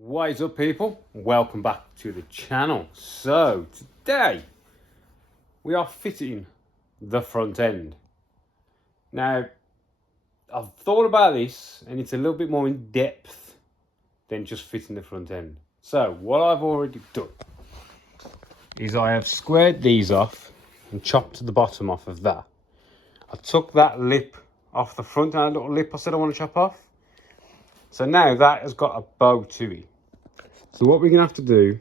What is up, people? Welcome back to the channel. So today we are fitting the front end. Now I've thought about this and it's a little bit more in depth than just fitting the front end. So what I've already done is I have squared these off and chopped the bottom off of that. I took that lip off the front, and that little lip I said I want to chop off. So now that has got a bow to it. So what we're going to have to do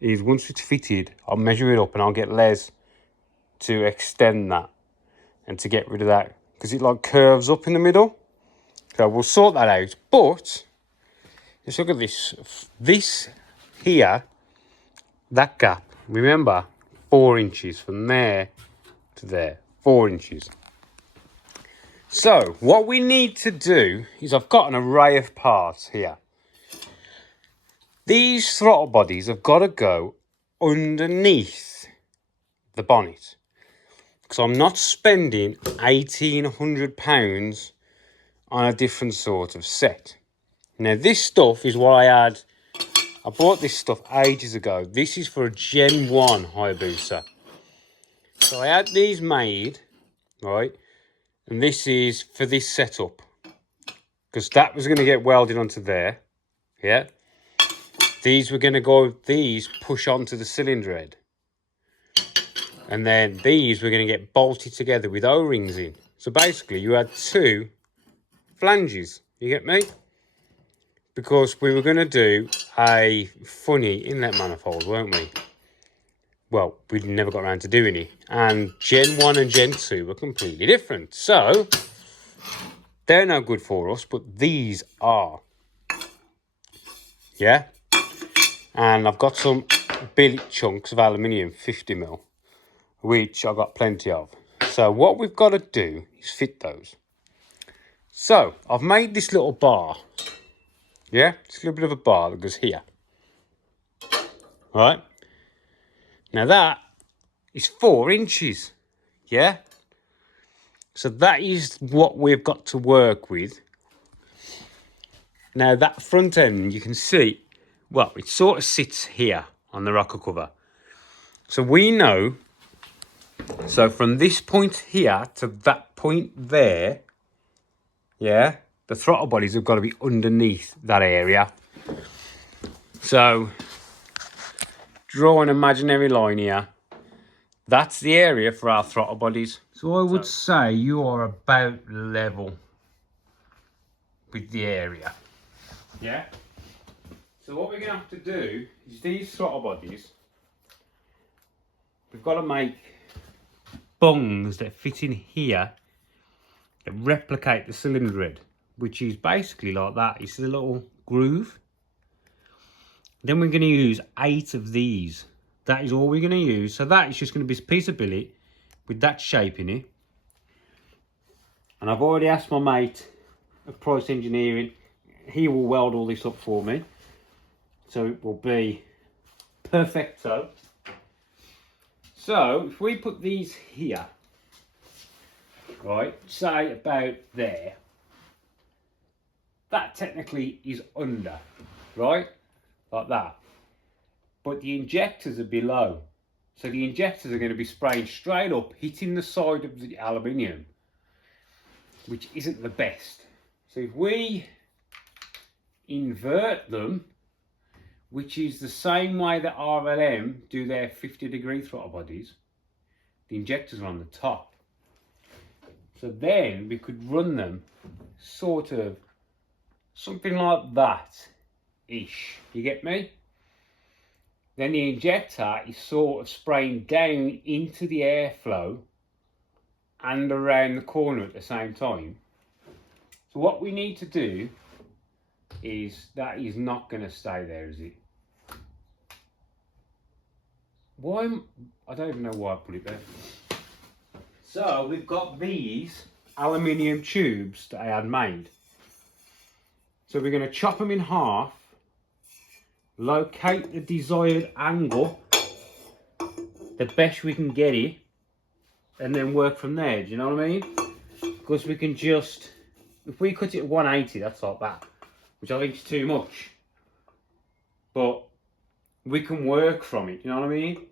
is, once it's fitted, I'll measure it up and I'll get Les to extend that and to get rid of that, because it like curves up in the middle. So we'll sort that out. But just look at this. This here, that gap, remember, 4 inches from there to there, 4 inches. So what we need to do is, I've got an array of parts here. These throttle bodies have got to go underneath the bonnet, because I'm not spending £1,800 on a different sort of set. Now this stuff is what I bought this stuff ages ago. This is for a Gen 1 Hayabusa. So I had these made, right? And this is for this setup, because that was going to get welded onto there. Yeah. These were going to go, these push onto the cylinder head. And then these were going to get bolted together with O-rings in. So basically you had 2 flanges, you get me? Because we were going to do a funny inlet manifold, weren't we? Well, we never got around to doing it. And Gen 1 and Gen 2 were completely different. So they're no good for us, but these are. Yeah? And I've got some billet chunks of aluminium, 50mm, which I've got plenty of. So what we've got to do is fit those. So I've made this little bar. Yeah, it's a little bit of a bar that goes here. All right. Now that is 4 inches. Yeah. So that is what we've got to work with. Now that front end, you can see, well, it sort of sits here on the rocker cover. So we know, so from this point here to that point there, yeah, the throttle bodies have got to be underneath that area. So draw an imaginary line here. That's the area for our throttle bodies. So I would say you are about level with the area. Yeah. So what we're going to have to do is, these throttle bodies, we've got to make bungs that fit in here that replicate the cylinder head, which is basically like that. It's a little groove. Then we're going to use 8 of these. That is all we're going to use. So that is just going to be a piece of billet with that shape in it. And I've already asked my mate of Price Engineering. He will weld all this up for me. So it will be perfecto. So if we put these here, right, say about there, that technically is under, right, like that. But the injectors are below. So the injectors are going to be spraying straight up, hitting the side of the aluminium, which isn't the best. So if we invert them, which is the same way that RLM do their 50-degree throttle bodies, the injectors are on the top. So then we could run them sort of something like that-ish. You get me? Then the injector is sort of spraying down into the airflow and around the corner at the same time. So what we need to do is, that is not going to stay there, is it? Why? I don't even know why I put it there. So we've got these aluminium tubes that I had made. So we're going to chop them in half, locate the desired angle, the best we can get it, and then work from there. Do you know what I mean? Because we can just, if we cut it at 180, that's like that, which I think is too much. but we can work from it, you know what I mean?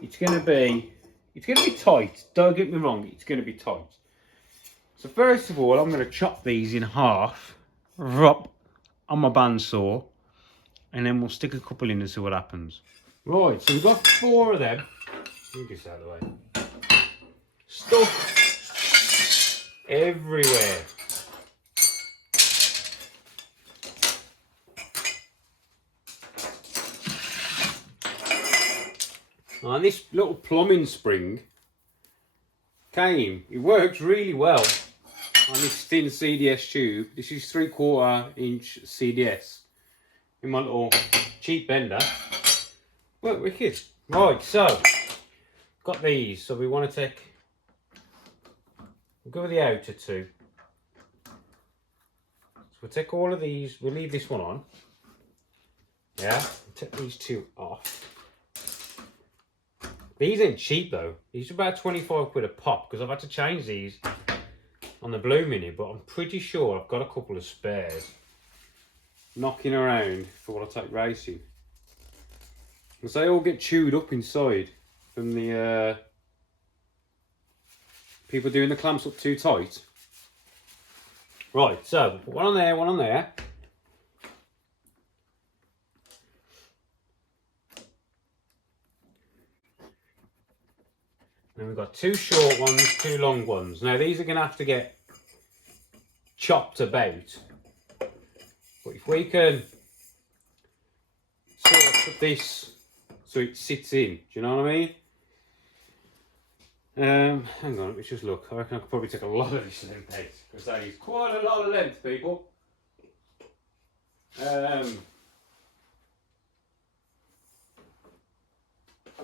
It's gonna be tight, don't get me wrong, it's gonna be tight. So first of all, I'm gonna chop these in half, up on my bandsaw, and then we'll stick a couple in and see what happens. Right, so we've got 4 of them. Move this out of the way. Stuck everywhere. And this little plumbing spring it works really well on this thin CDS tube. This is 3/4 inch CDS in my little cheap bender. Work wicked. Right, so got these. So we want to we'll go with the outer 2. So we'll take all of these. We'll leave this one on. Yeah, take these 2 off. These ain't cheap though. These are about 25 quid a pop because I've had to change these on the Blue Mini, but I'm pretty sure I've got a couple of spares knocking around for when I take racing. Because they all get chewed up inside from the people doing the clamps up too tight. Right, so one on there, one on there. And we've got 2 short ones, 2 long ones. Now these are going to have to get chopped about. But if we can sort of put this so it sits in, do you know what I mean? Hang on, let's just look. I reckon I could probably take a lot of this length out because that is quite a lot of length, people.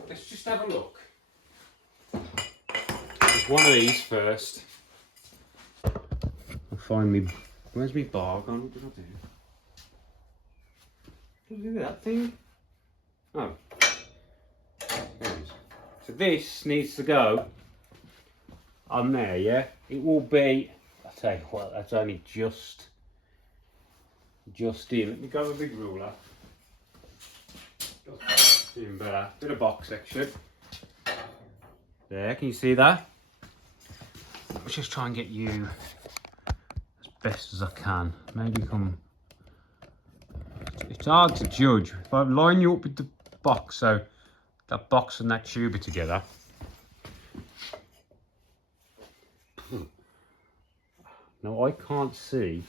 Let's just have a look. There's one of these first. I'll find me. Where's my bar gone? What did I do? Did I do that thing? Oh. There it is. So this needs to go on there, yeah? It will be, I'll tell you what, that's only just in. Let me go with a big ruler. Even better. Bit of box section. There, can you see that? Let's just try and get you as best as I can. Maybe come. It's hard to judge. If I line you up with the box, so that box and that tube are together. Now I can't see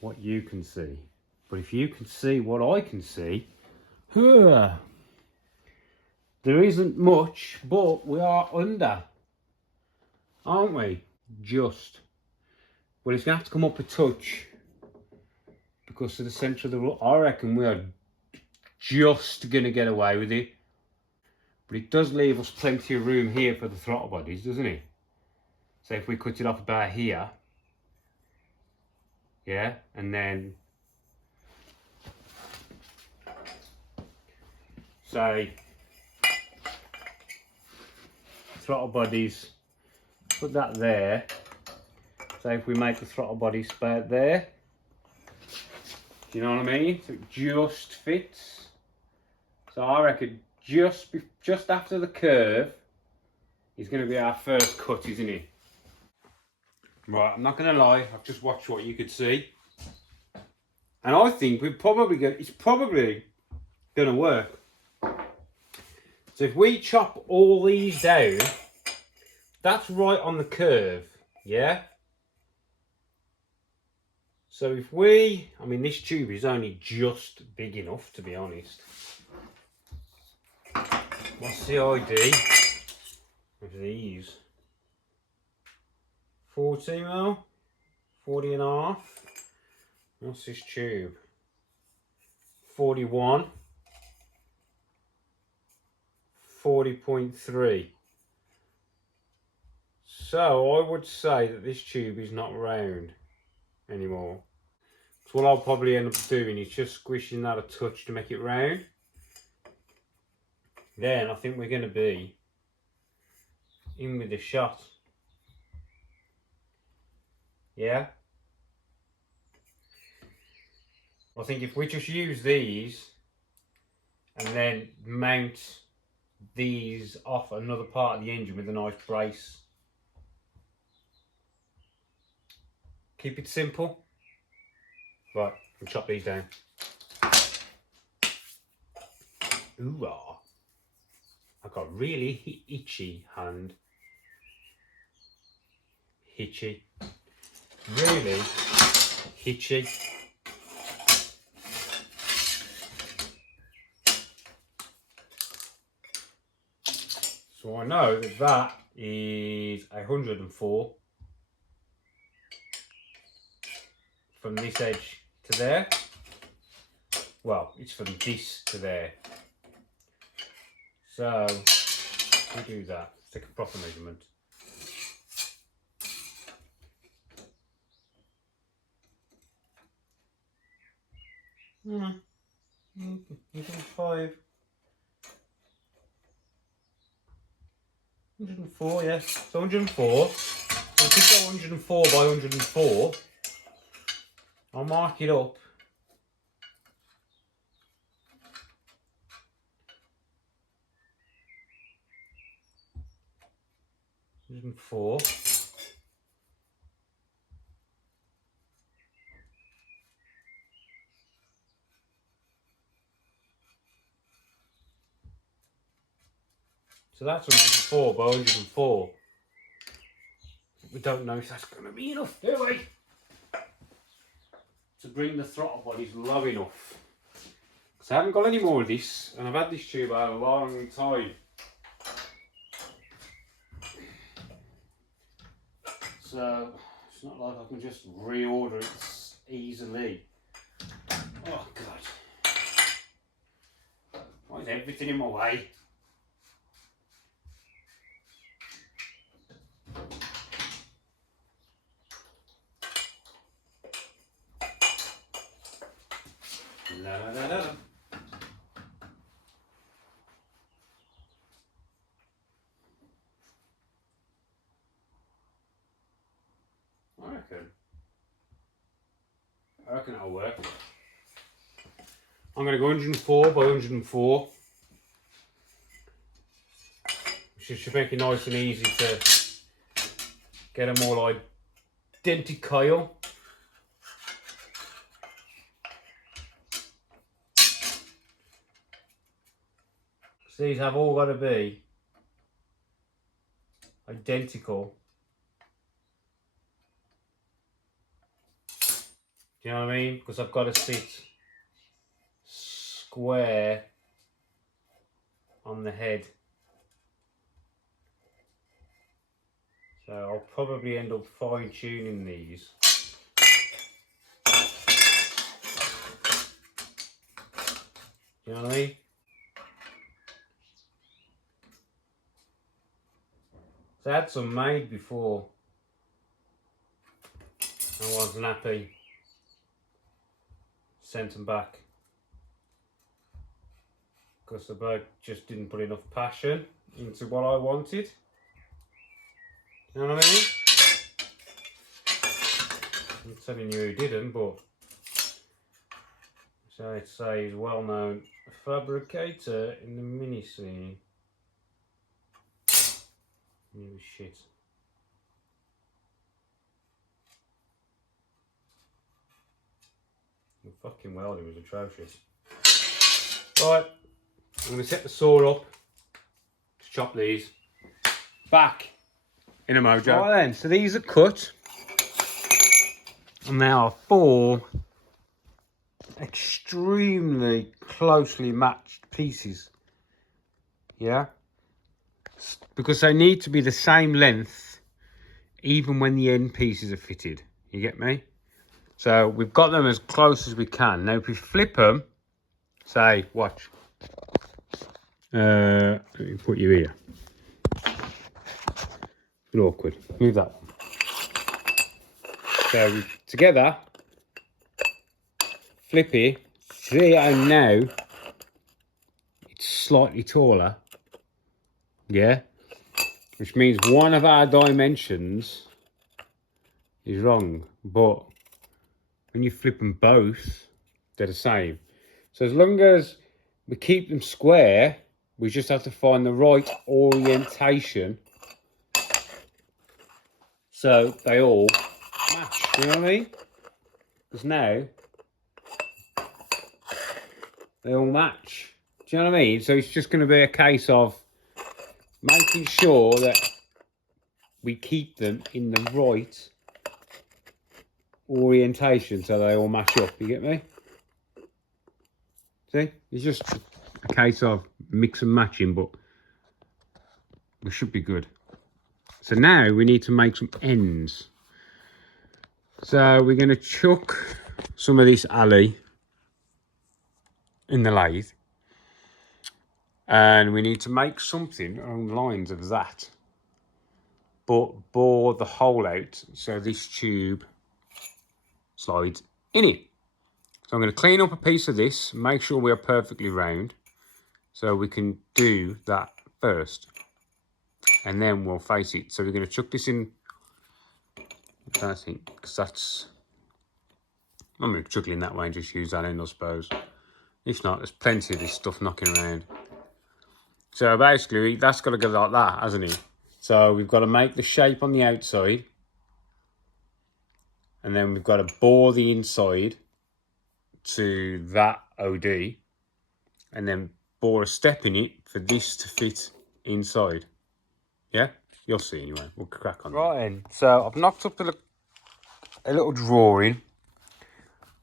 what you can see, but if you can see what I can see, there isn't much, but we are under, aren't we? Just. But it's going to have to come up a touch because of the centre of the roll. I reckon we are just going to get away with it. But it does leave us plenty of room here for the throttle bodies, doesn't it? So if we cut it off about here, yeah, and then say throttle bodies, put that there. So if we make the throttle bodies about there, do you know what I mean? So it just fits. So I reckon just after the curve is going to be our first cut, isn't it? Right, I'm not going to lie, I've just watched what you could see. And I think it's probably going to work. So if we chop all these down, that's right on the curve, yeah? So if I mean this tube is only just big enough, to be honest. What's the ID of these? 40 mil, 40 and a half. What's this tube? 41, 40.3. So I would say that this tube is not round anymore. So what I'll probably end up doing is just squishing that a touch to make it round. Then I think we're going to be in with the shot. Yeah. I think if we just use these and then mount these off another part of the engine with a nice brace. Keep it simple. Right, we'll chop these down. Ooh, I've got really itchy hand. Hitchy. Really hitchy. So I know that that is 104 from this edge to there. Well, it's from this to there. So we do that. Let's take a proper measurement. You can 104, yeah. So 104. So we could go 104 by 104. I'll mark it up. And 4. So that's 104 by 104. We don't know if that's going to be enough, do we? To bring the throttle bodies low enough. Because I haven't got any more of this, and I've had this tube out a long time. So it's not like I can just reorder it easily. Oh God. Why is everything in my way? La, la, la, la. I reckon that'll work. I'm going to go 104 by 104. Which should make it nice and easy to get them all identical. So these have all got to be identical. Do you know what I mean? Because I've got to sit square on the head. So I'll probably end up fine tuning these. Do you know what I mean? So I had some made before. I wasn't happy. Sent them back. Because the bloke just didn't put enough passion into what I wanted. You know what I mean? I'm telling you he didn't, but so I'd say he's a well-known fabricator in the mini scene. New shit. The fucking welding was atrocious. Right, I'm going to set the saw up to chop these. Back in a mojo. Right then, so these are cut. And they are 4 extremely closely matched pieces. Yeah? Because they need to be the same length even when the end pieces are fitted. You get me? So we've got them as close as we can. Now if we flip them, say, watch. Let me put you here. A bit awkward. Move that one. So together, flip it. See how now it's slightly taller. Yeah? Which means one of our dimensions is wrong. But when you flip them both, they're the same. So as long as we keep them square, we just have to find the right orientation so they all match. You know what I mean? Because now they all match. Do you know what I mean? So it's just going to be a case of making sure that we keep them in the right orientation so they all match up. You get me? See? It's just a case of mix and matching, but we should be good. So now we need to make some ends. So we're going to chuck some of this alley in the lathe. And we need to make something along the lines of that. But bore the hole out so this tube slides in it. So I'm going to clean up a piece of this, make sure we are perfectly round. So we can do that first. And then we'll face it. So we're going to chuck this in. I think, because that's... I'm going to chuck it in that way and just use that end, I suppose. If not, there's plenty of this stuff knocking around. So basically, that's got to go like that, hasn't it? So we've got to make the shape on the outside. And then we've got to bore the inside to that OD. And then bore a step in it for this to fit inside. Yeah? You'll see anyway. We'll crack on. Right then. So I've knocked up a little drawing.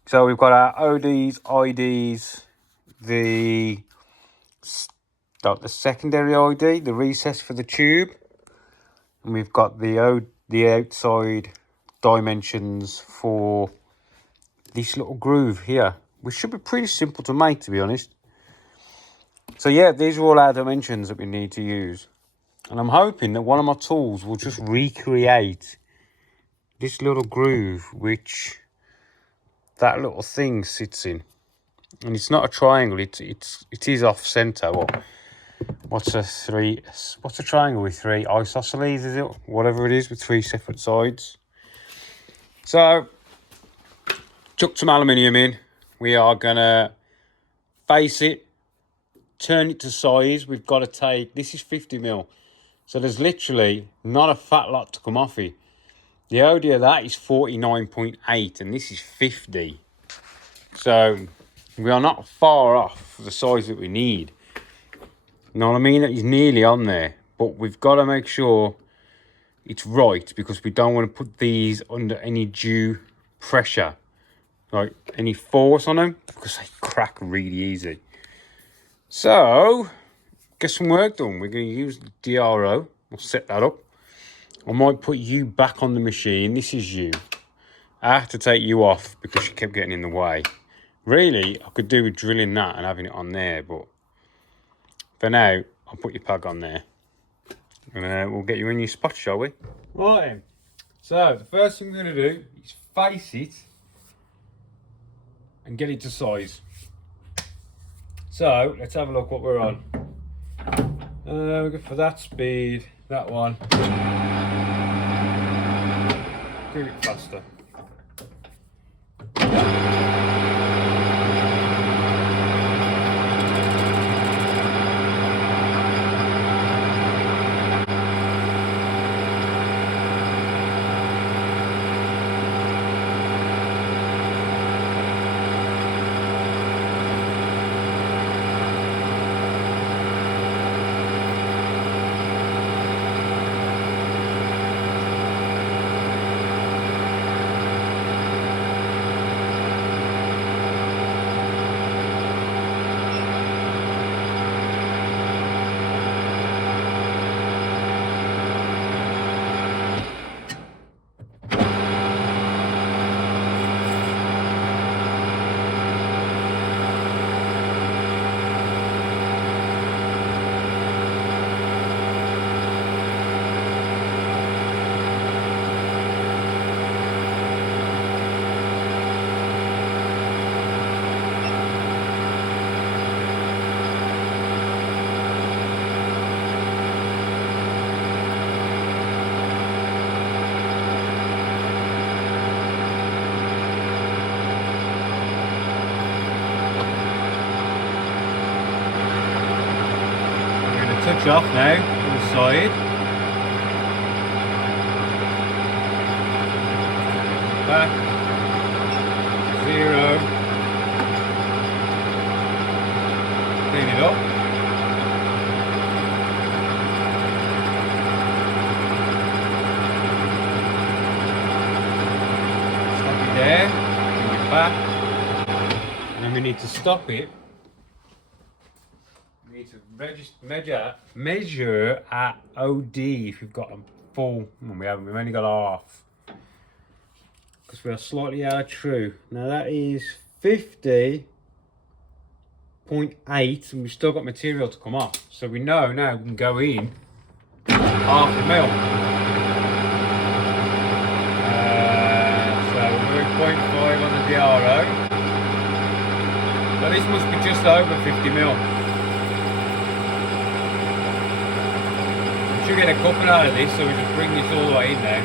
So we've got our ODs, IDs, the secondary ID, the recess for the tube. And we've got the outside dimensions for this little groove here, which should be pretty simple to make, to be honest. So yeah, these are all our dimensions that we need to use. And I'm hoping that one of my tools will just recreate this little groove which that little thing sits in. And it's not a triangle, it is off center. What's a triangle with three isosceles, is it? Whatever it is, with three separate sides. So chuck some aluminium in. We are gonna face it, turn it to size. We've got to take, this is 50mm. So there's literally not a fat lot to come off it. The OD of that is 49.8 and this is 50. So we are not far off the size that we need. You know what I mean? That is nearly on there. But we've got to make sure it's right because we don't want to put these under any due pressure. Like any force on them because they crack really easy. So get some work done. We're going to use the DRO. We'll set that up. I might put you back on the machine. This is you. I have to take you off because you kept getting in the way. Really, I could do with drilling that and having it on there, but for now, I'll put your plug on there. And we'll get you in your spot, shall we? Right then. So, the first thing we're going to do is face it and get it to size. So, let's have a look what we're on. We'll go for that speed, that one. Do it faster. touch off now on the side. Back. 0. Clean it up. Stop it there. Bring it back. And then we need to stop it. We need to measure at OD if you've got a full. We've only got half. Because we are slightly out of true. Now that is 50.8 and we've still got material to come off. So we know now we can go in half a mil. So we're at 0.5 on the DRO. So this must be just over 50 mil. We should get a couple out of this, so we just bring this all the way in there.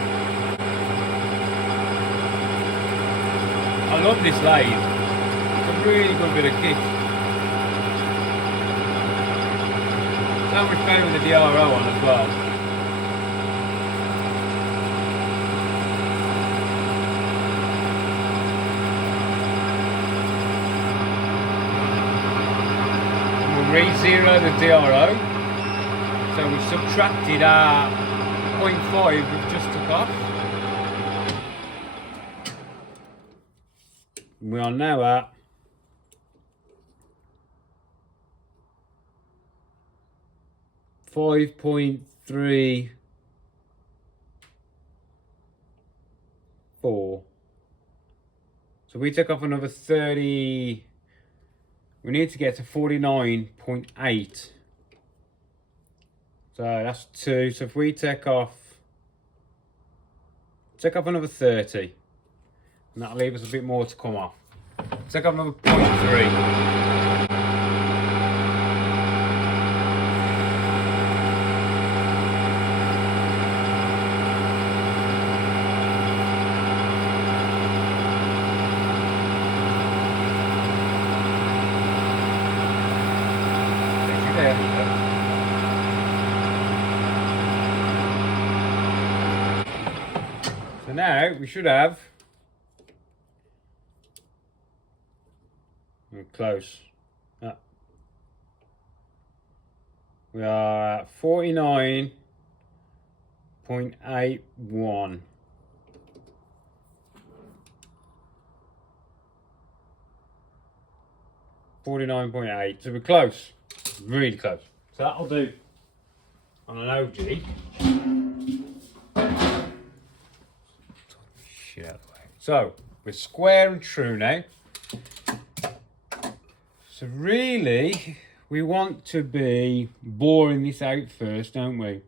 I love this lathe. It's a really good bit of kit. So much better with the DRO on as well. We'll re-zero the DRO. So we've subtracted our 0.5 we've just took off. We are now at 5.34. So we took off another 30. We need to get to 49.8. So that's 2. So if we take off another 30. And that'll leave us a bit more to come off. Take off another 0.3. There we go. So now we should have. We're close. We are at 49.81. .8. So we're close. Really close. So that'll do on an OG. Shit out of the way. So we're square and true now. So really, we want to be boring this out first, don't we?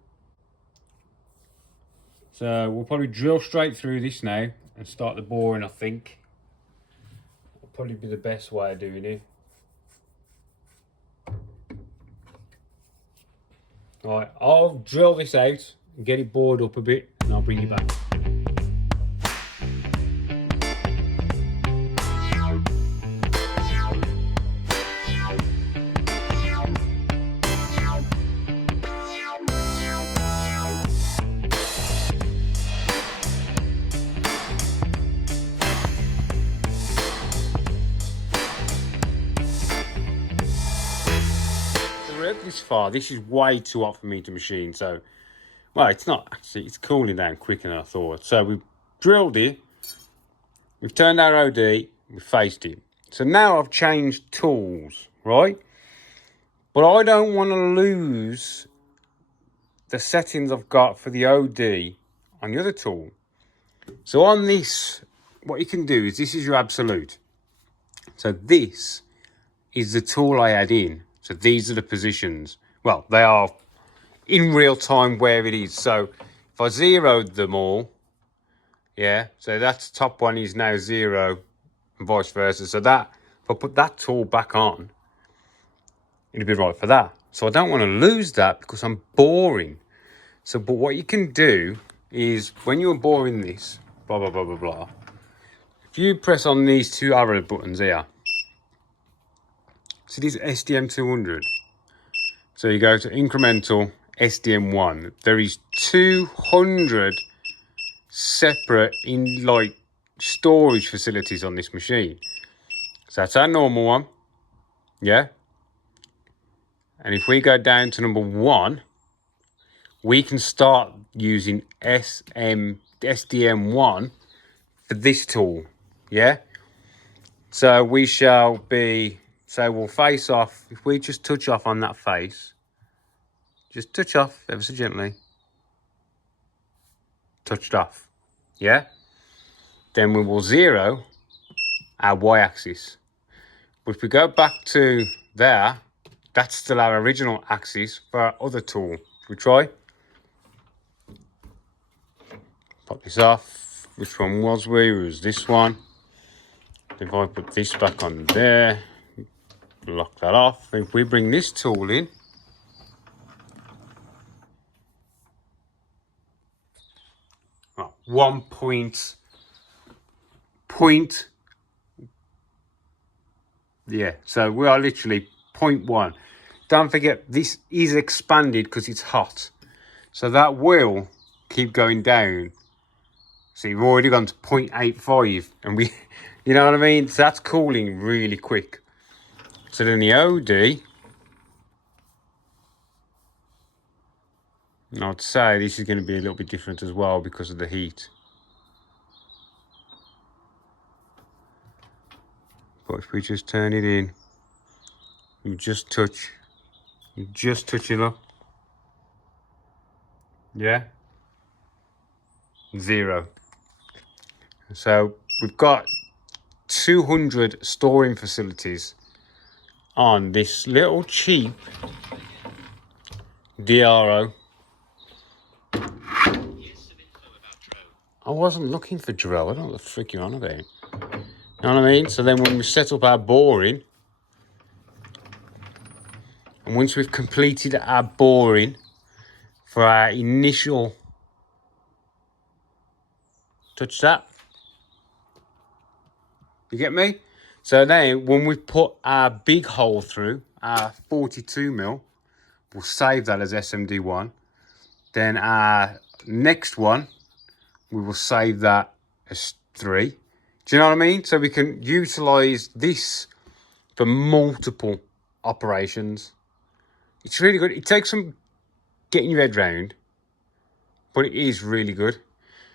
So we'll probably drill straight through this now and start the boring, I think. That'll probably be the best way of doing it. Alright, I'll drill this out and get it bored up a bit and I'll bring you back. This far, this is way too hot for me to machine, so well, it's not actually, it's cooling down quicker than I thought. So we've drilled it, we've turned our OD, we've faced it. So now I've changed tools, right? But I don't want to lose the settings I've got for the OD on the other tool. So on this, what you can do is, this is your absolute. So this is the tool I add in. So these are the positions. Well, they are in real time where it is. So if I zeroed them all, yeah, so that's top one is now 0 and vice versa. So that, if I put that tool back on, it'll be right for that. So I don't want to lose that because I'm boring. So, but what you can do is when you're boring this, blah, blah, blah, blah, blah. If you press on these 2 arrow buttons here, so this SDM 200. So you go to incremental SDM1. There is 200 separate storage facilities on this machine. So that's our normal one, yeah? And if we go down to number 1, we can start using SDM1 for this tool, yeah? So we shall be, so we'll face off, if we just touch off on that face, just touch off ever so gently, touched off, yeah? Then we will zero our y-axis. But if we go back to there, that's still our original axis for our other tool. Should we try? Pop this off. Which one was we? It was this one. If I put this back on there, lock that off. If we bring this tool in, oh, 1 point, yeah, so we are literally 0.1. Don't forget, this is expanded because it's hot. So that will keep going down. So you've already gone to 0.85 and we, you know what I mean? So that's cooling really quick. So then the OD, and I'd say this is going to be a little bit different as well because of the heat. But if we just turn it in, you just touch it up. Yeah? 0. So we've got 200 storing facilities on this little cheap DRO. I wasn't looking for drill. I don't know what the frick you're on about. You know what I mean? So then when we set up our boring, and once we've completed our boring for our initial, touch that. You get me? So then when we put our big hole through, our 42mm, we'll save that as SMD1. Then our next one, we will save that as 3. Do you know what I mean? So we can utilize this for multiple operations. It's really good. It takes some getting your head round, but it is really good.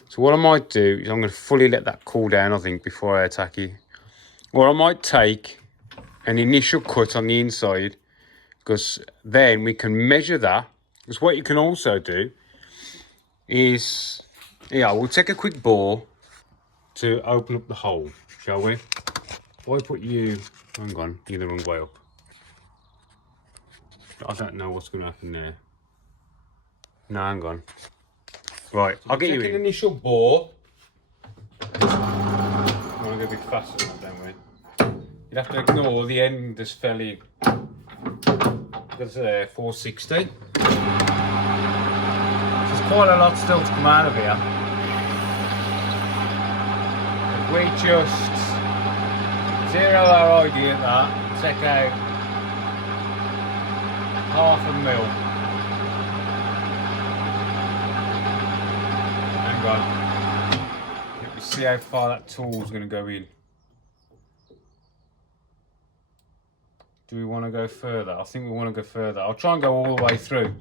So what I might do is I'm going to fully let that cool down, I think, before I attack you. Or I might take an initial cut on the inside, because then we can measure that. Because what you can also do is, yeah, we'll take a quick bore to open up the hole, shall we? If I put you, hang on, you're the wrong way up. I don't know what's going to happen there. No, hang on. Right, I'll get you in. Take an initial bore. I want to go a bit faster than that, don't we? You'd have to ignore the end that's fairly, that's 460. There's quite a lot still to come out of here. If we just zero our ID at that, take out 0.5 mil. Hang on. Let me see how far that tool's going to go in. Do we want to go further? I think we want to go further. I'll try and go all the way through.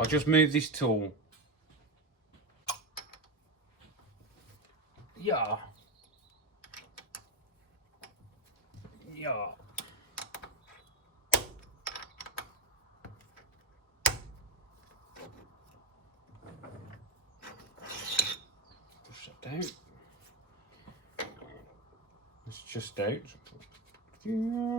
I'll just move this tool. Yeah. Yeah. Push that down. It's just out. Yeah.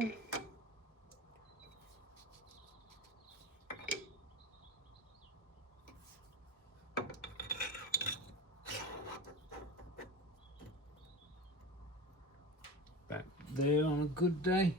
There on a good day.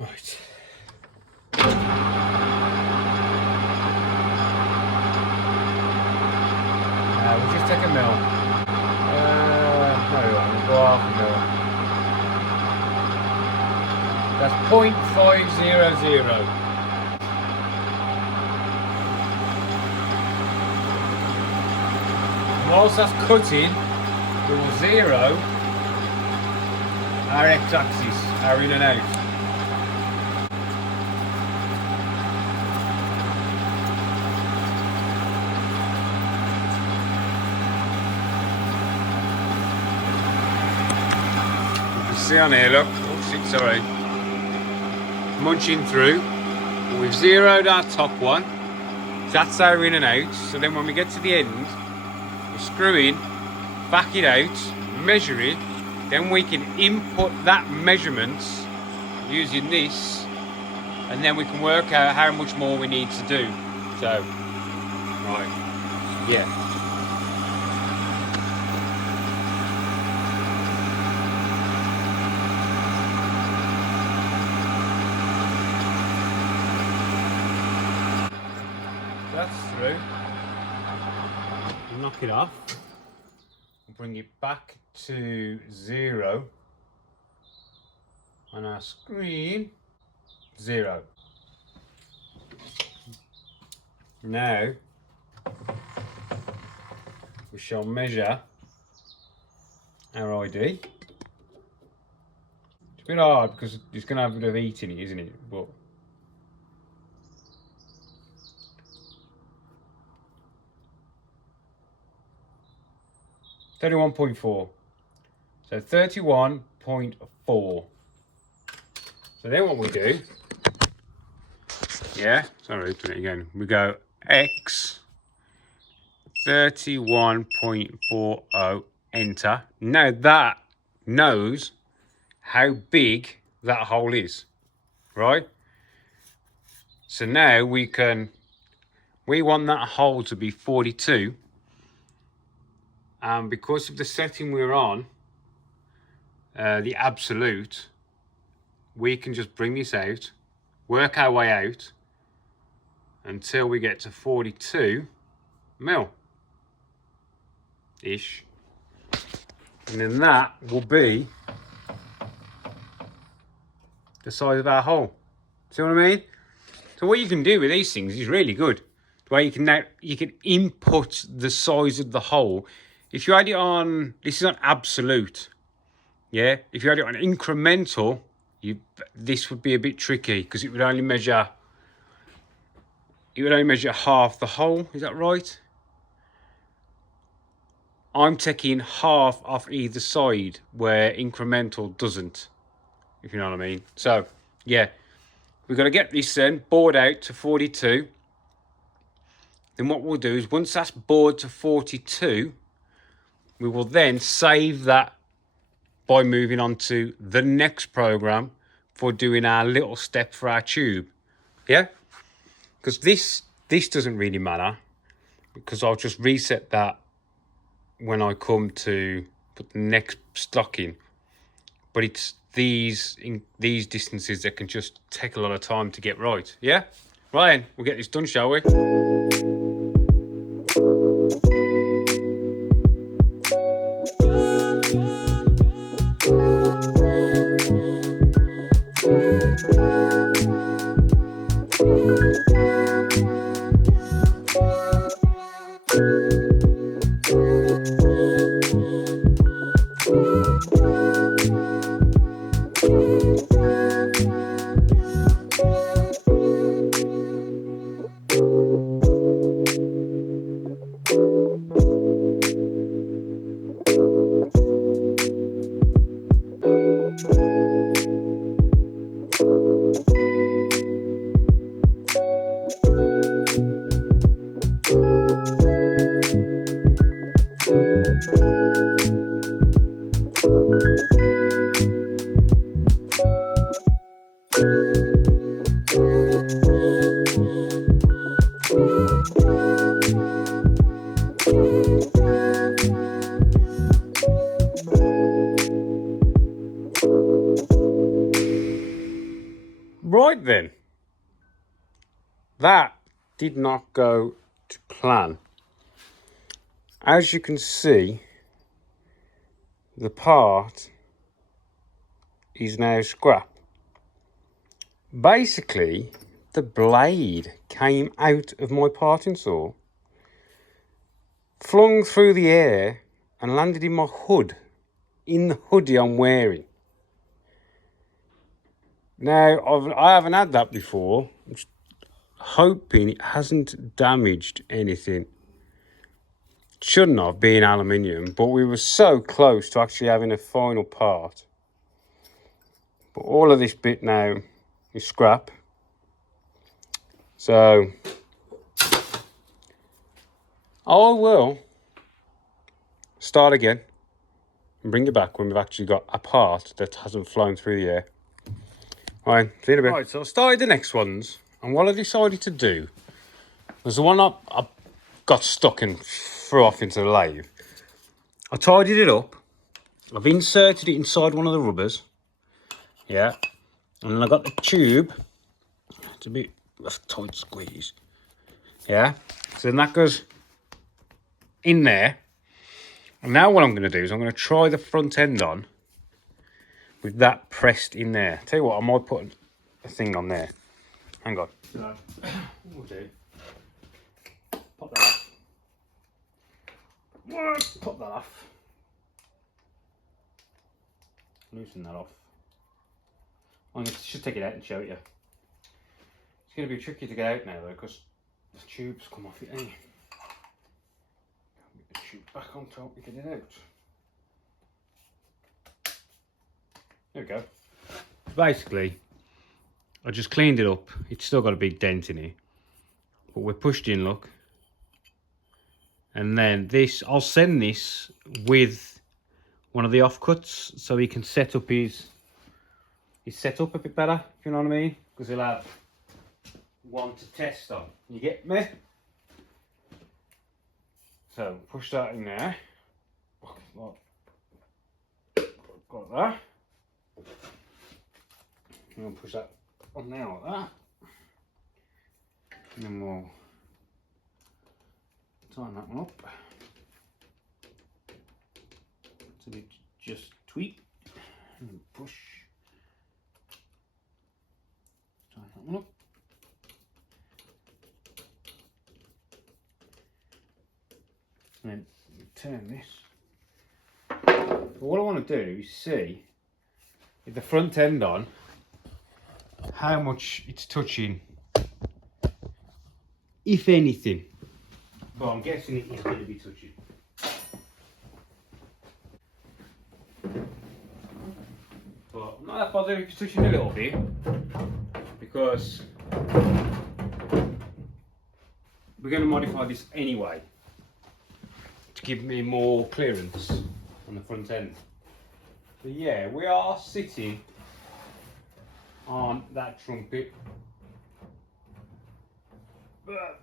Right. We'll just take a mil. No, we'll go half a mil. That's 0.500. Whilst that's cutting, we will zero our x-axis, our in and out. You can see on here, look, oh shit, sorry. Munching through, we've zeroed our top one, so that's our in and out. So then when we get to the end, we screw in, back it out, measure it, then we can input that measurements using this, and then we can work out how much more we need to do. So, right, yeah. That's through. Knock it off. Bring it back to 0 on our screen. 0. Now we shall measure our ID. It's a bit hard because it's going to have a bit of heat in it, isn't it? But 31.4. So 31.4. So then what we do, yeah, sorry, doing it again. We go X 31.40, enter. Now that knows how big that hole is, right? So now we want that hole to be 42. And because of the setting we're on, the absolute, we can just bring this out, work our way out until we get to 42 mil ish. And then that will be the size of our hole. See what I mean? So what you can do with these things is really good. The way you can input the size of the hole. If you had it on, this is on absolute, yeah? If you had it on incremental, this would be a bit tricky because it would only measure half the hole, is that right? I'm taking half off either side where incremental doesn't, if you know what I mean. So, yeah, we've got to get this then bored out to 42. Then what we'll do is once that's bored to 42, we will then save that by moving on to the next program for doing our little step for our tube. Yeah? Because this doesn't really matter because I'll just reset that when I come to put the next stock in. But it's these distances that can just take a lot of time to get right. Yeah? Right then, we'll get this done, shall we? Right then, that did not go to plan. As you can see, the part is now scrap. Basically, the blade came out of my parting saw, flung through the air and landed in my hood, in the hoodie I'm wearing. Now, I haven't had that before. I'm just hoping it hasn't damaged anything. It shouldn't have been aluminium, but we were so close to actually having a final part. But all of this bit now is scrap. So I will start again and bring it back when we've actually got a part that hasn't flown through the air. Right, see you in a bit. Right, so I started the next ones, and what I decided to do was the one I got stuck and threw off into the lathe. I tidied it up. I've inserted it inside one of the rubbers. Yeah. And then I got the tube. It's a bit of a tight squeeze. Yeah. So then that goes in there. And now what I'm going to do is I'm going to try the front end on with that pressed in there. Tell you what, I might put a thing on there. Hang on. So, we'll do. Pop that off. Pop that off. Loosen that off. I should take it out and show it you. It's going to be tricky to get out now though, because the tube's come off it, ain't it? Get the tube back on top to get it out. There we go. Basically, I just cleaned it up. It's still got a big dent in it, but we're pushed in, look. And then this, I'll send this with one of the offcuts so he can set up his setup a bit better, if you know what I mean, because he'll have one to test on. You get me? So push that in there. Got that. And I'll push that on there like that. And then we'll tighten that one up. So it just tweak and push. Tighten that one up. And then turn this. But what I want to do is see with the front end on how much it's touching, if anything. But I'm guessing it is going to be touching. But I'm not that bothered if it's touching a little bit, because we're going to modify this anyway to give me more clearance on the front end. But yeah, we are sitting on that trunk bit. But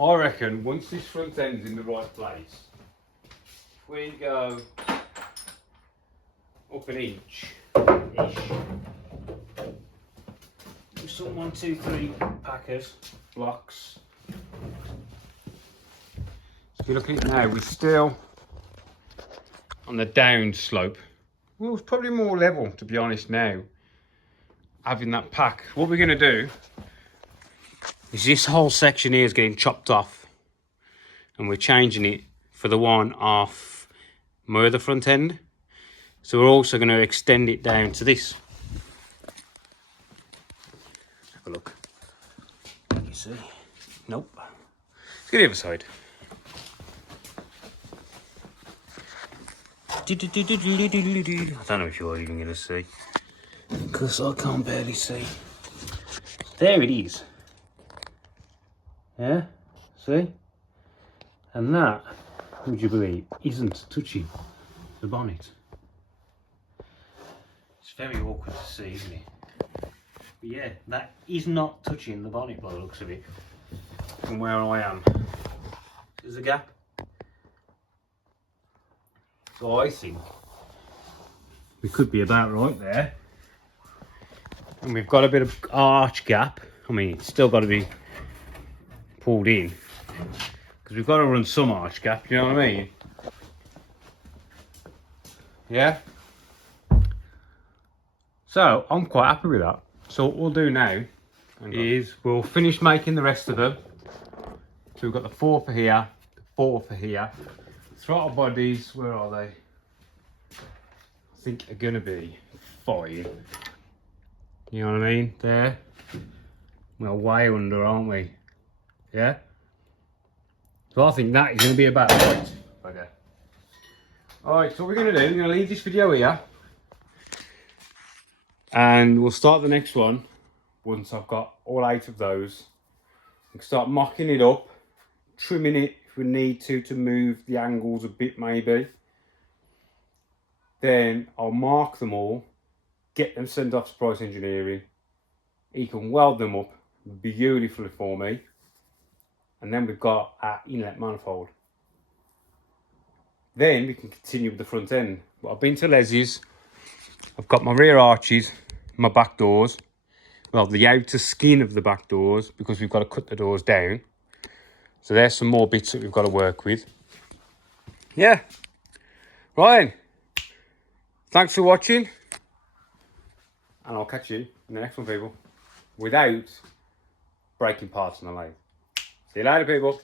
I reckon once this front end's in the right place, if we go up an inch-ish, some 1, 2, 3 packers, blocks. So if you look at it now, we're still on the down slope. Well, it's probably more level, to be honest, now, having that pack. What we're going to do is this whole section here is getting chopped off, and we're changing it for the one off my other front end. So we're also going to extend it down to this. Have a look. You see? Nope. Let's get the other side. I don't know if you're even going to see, because I can't barely see. There it is. Yeah? See? And that, would you believe, isn't touching the bonnet. It's very awkward to see, isn't it? But yeah, that is not touching the bonnet by the looks of it, from where I am. There's a gap. So I think we could be about right there. And we've got a bit of arch gap. I mean, it's still got to be pulled in because we've got to run some arch gap, you know what I mean? Yeah. So I'm quite happy with that. So what we'll do now is we'll finish making the rest of them. So we've got the 4 for here, the 4 for here. Throttle bodies, where are they? I think are gonna be fine. You know what I mean? There. We're way under, aren't we? Yeah? So I think that is gonna be about right. Okay. Alright, so what we're gonna do, we're gonna leave this video here. And we'll start the next one once I've got all 8 of those. We can start mocking it up, trimming it if we need to move the angles a bit maybe. Then I'll mark them all, get them sent off to price engineering. He can weld them up beautifully for me. And then we've got our inlet manifold. Then we can continue with the front end. But I've been to Leslie's. I've got my rear arches, my back doors. Well, the outer skin of the back doors, because we've got to cut the doors down. So there's some more bits that we've got to work with. Yeah. Ryan, thanks for watching. And I'll catch you in the next one, people. Without breaking parts on the lathe. See you later, people.